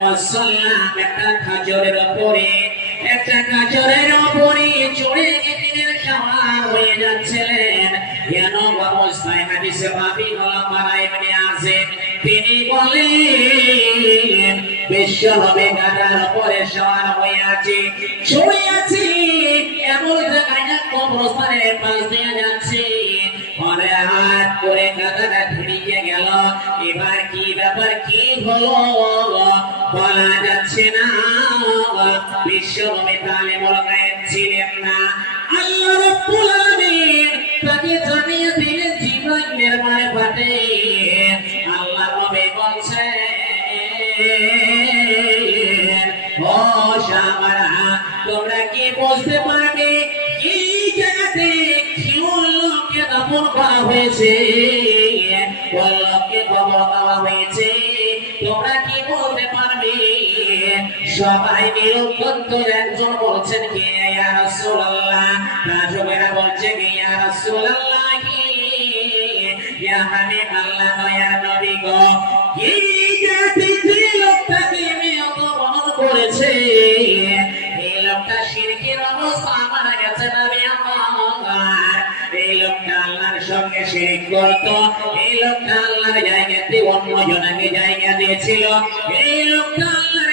ওপরে ওপরে যেন অবস্থায় তিনি বলেন বিশ্ব হবে গাদার উপরে সওয়ার হয়ে আছে এমন জায়গায় পাশ দিয়ে যাচ্ছে। ঘরে হাত করে গাদাটা গেল। এবার কি ব্যাপার, কি হলো? বলা যাচ্ছে না বিশ্বনবী তালিমুল গায়েব ছিলেন না। আল্লাহ রাব্বুল আলামিন তাকে জানিয়ে দিলেন জিবরাইলের মারফতে আল্লাহ নবী বলছেন, ও শামারা তোমরা কি বুঝতে পারবে কি জায়গাতে লোককে দাফন করা হয়েছে? লোককে কবর দেওয়া হয়েছে। তোমরা কি পারবে সবাই নিরুত্তর একজন বলছেন, কি ইয়া রাজবেরা বলছে, কি ইয়া ইয়া নবী গো। এই লোকটা শিরকের অবস্থা এই লোকটা আল্লাহর সঙ্গে শিরিক করত, এই লোকটা আল্লাহর জায়গাতে অন্য জনকে জায়গা দিয়েছিল, এই লোকটা আল্লাহর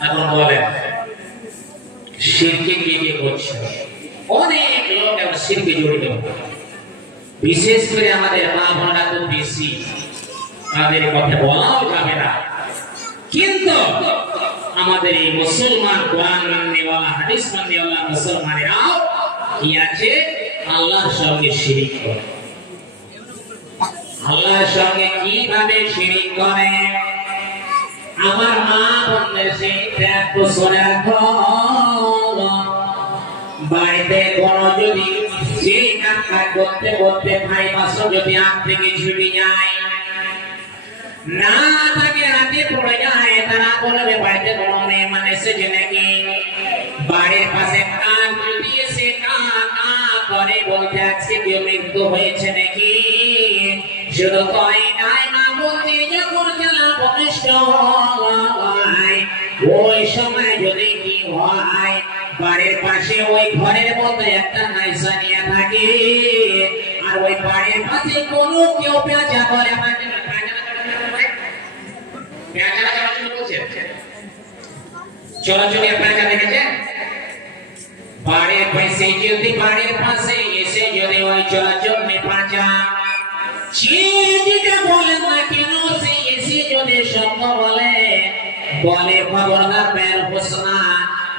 এখন বলেন শিরকে কে কে করছে? অনেক লোক এখন শিরকে জড়িত। বিশেষ করে আমাদের মা বোনরা তো বেশি। তাদের কথা বলাও যাবে না। কিন্তু আমাদের এই মুসলমান কোরআন মাননেওয়ালা হাদিস মাননেওয়ালা মুসলমানেরাও কি আছে? আল্লাহর সঙ্গে শিরিক করে। আল্লাহর সঙ্গে কীভাবে শিরিক করে? আমার মা বললে সেই রাখো বাড়িতে কোনো যদি সেই কাজটা করতে করতে ভাই বাসো যদি আগ থেকে ছুটি যায়, না তাকে রাতে পড়ে যায়, তারা বলবে, বাড়িতে কোনো মেহমান এসেছে নাকি? বাড়ির পাশে কাক যদি এসে কা কা করে, বলতে আজকে কেউ মৃত্যু হয়েছে নাকি? শুধু তাই নাই মা, বলতে যখন খেলা ওই সময় যদি কি হয়, বাড়ির পাশে ওই ঘরের মধ্যে একটা নাইসা নিয়ে থাকে। আর ওই বাড়ির পাশে কোনো কেউ পেঁচা করে আমাকে চলাচলি আপনারা দেখেছেন বাড়ির পাশে যদি, বাড়ির পাশে এসে যদি ওই চলাচল পাঁচা যেটা বলেন না কেন? সে এসে যদি সত্য বলে বলে খবরদার বের হোস না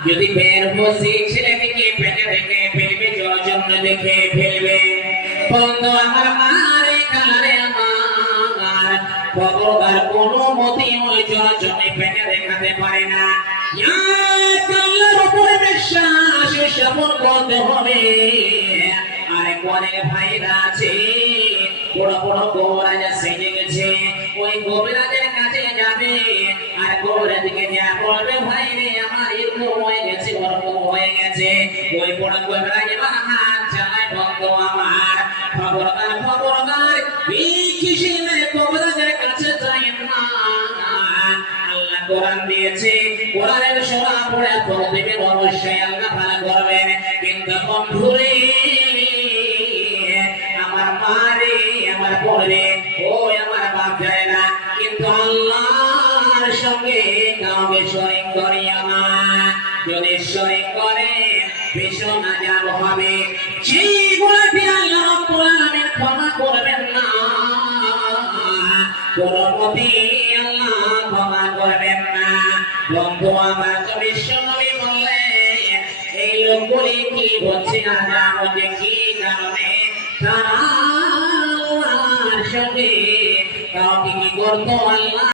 যদি বের বসে ছেলেটিকে পেটে দেখে ফেলবে জন্য দেখে ফেলবে। বন্ধু আমার মারে কালারে আমার। খবরদার কোনো মতে ওই জন্য পেটে দেখাতে পারে না। আল্লাহর উপরে বিশ্বাস স্থাপন করতে হবে। আরে অনেক ভাইরা আছে, বড় বড় গোবরাজা সেজে গেছে। ওই গোবরাজের কাছে যাবে। আর গোবরের দিকে যা বলবে ভাই রে, আমার এরকম হয়ে গেছে ওরকম হয়ে গেছে। ওই বড় গোবরাজ এবার হাত চালায়, বন্ধ আমার। খবরদার খবরদার এই কিসিমে গোবরাজের কাছে যায় না আল্লাহ কোরআন দিয়েছে, কোরআনের সোনা পড়ে দেবে অবশ্যই আল্লাহ ভালো করবেন। কিন্তু বন্ধুরে, আমার মারে আমার বোনে ও আমার বাপ যায় না। কিন্তু আল্লাহর সঙ্গে কাউকে শরিক করিয়া না যদি শরিক করে ভীষণ আজাব হবে। সেই ক্ষমা করবেন না। আল্লাহ ক্ষমা করবেন না। বন্ধু, আমার বিশ্বনবী বললেন এই লোকগুলি কি হচ্ছে জানো যে কি কারণে? তারা সঙ্গে কাউকে কি করতো আল্লাহ?